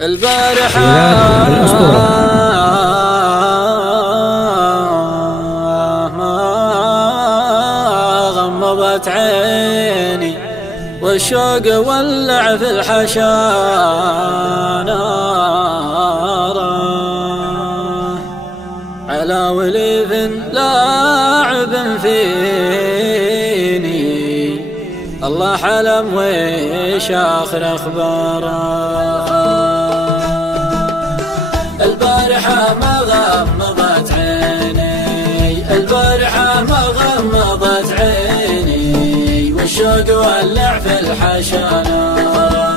البارحة ما غمضت عيني والشوق ولع في الحشا نارا على وليف لاعب فيني الله حلم ويش آخر أخباره. البارحة ما غمضت عيني البارحة ما غمضت عيني والشوق ولع في الحشا نارا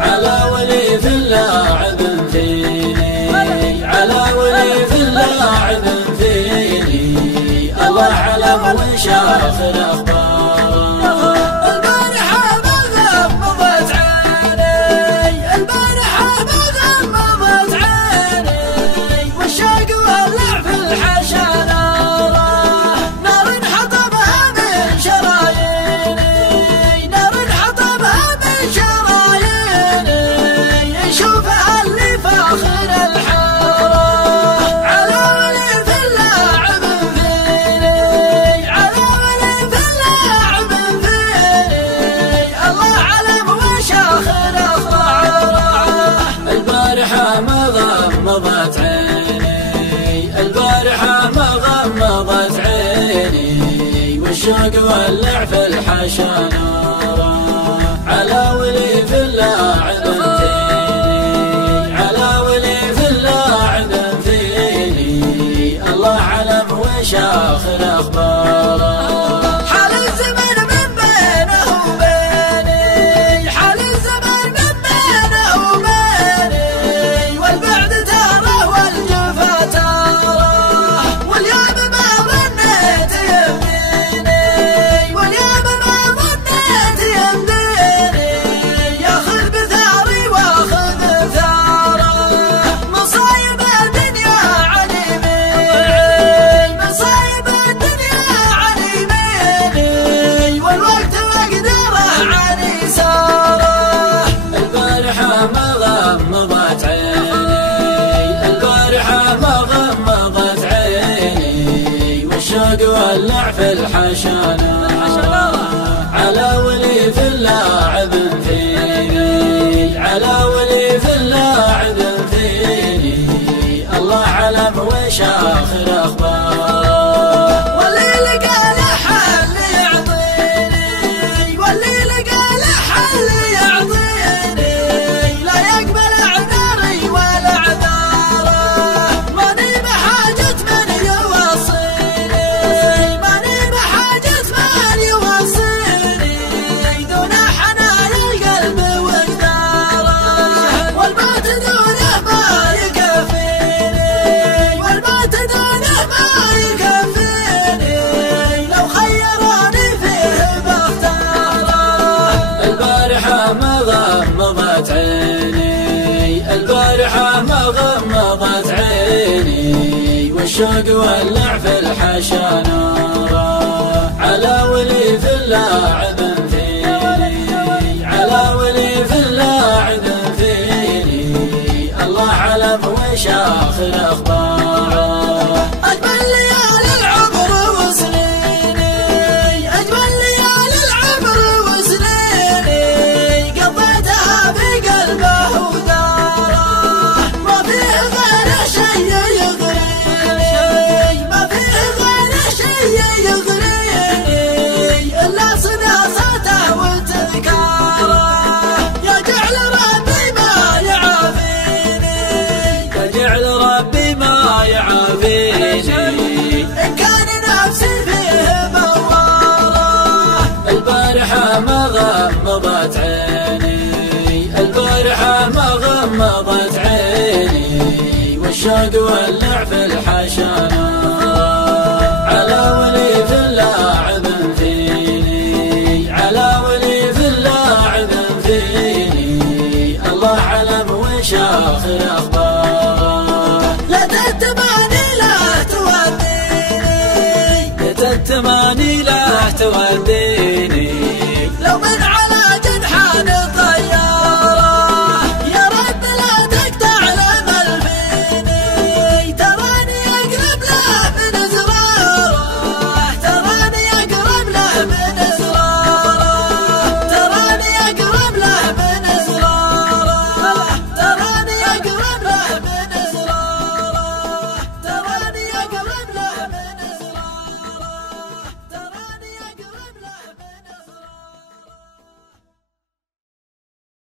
على وليف لاعب فيني على وليف لاعب فيني الله علم وش آخر أخباره. غمضت عيني البارحة ما غمضت عيني والشوق ولع في الحشا نارا على وليف لاعب فيني على وليف لاعب فيني الله علم وش آخر أخباره. ولع في الحشا نارا على وليف لاعب فيني على وليف لاعب فيني الله علم وش آخر أخباره. واللي لقى له حل يعطيني واللي لقى له حل يعطيني لا يقبل اعذاري ولا اعذاره ماني بحاجة من يوصيني ماني بحاجة من يوصيني دون حنان القلب وقداره والموت دونه ما يكفيني والموت دونه ما يكفيني لو خيروني فيه بختاره. البارحة ما غمضت عيني البارحة ما غمضت عيني والشوق ولع في الحشا نارا على وليف لاعب فيني على وليف لاعب فيني الله علم وش آخر أخباره. أجمل ليالي العمر وسنيني أجمل ليالي العمر وسنيني قضيتها في قلبه وداره ما فيه غير شيء يغريني ما فيه غير شيء يغريني إلا صدى صوته وتذكاره يجعل ربي ما يعافيني يجعل ربي ما يعافيني إن كان نفسي فيه بواره. البارحة ما غمضت عيني البارحة ما غمضت عيني والشوق ولع في الحشا نارا على وليف لاعب فيني على وليف لاعب فيني الله علم وش آخر أخباره. لا تتماني لا توديني لا تتماني لا توديني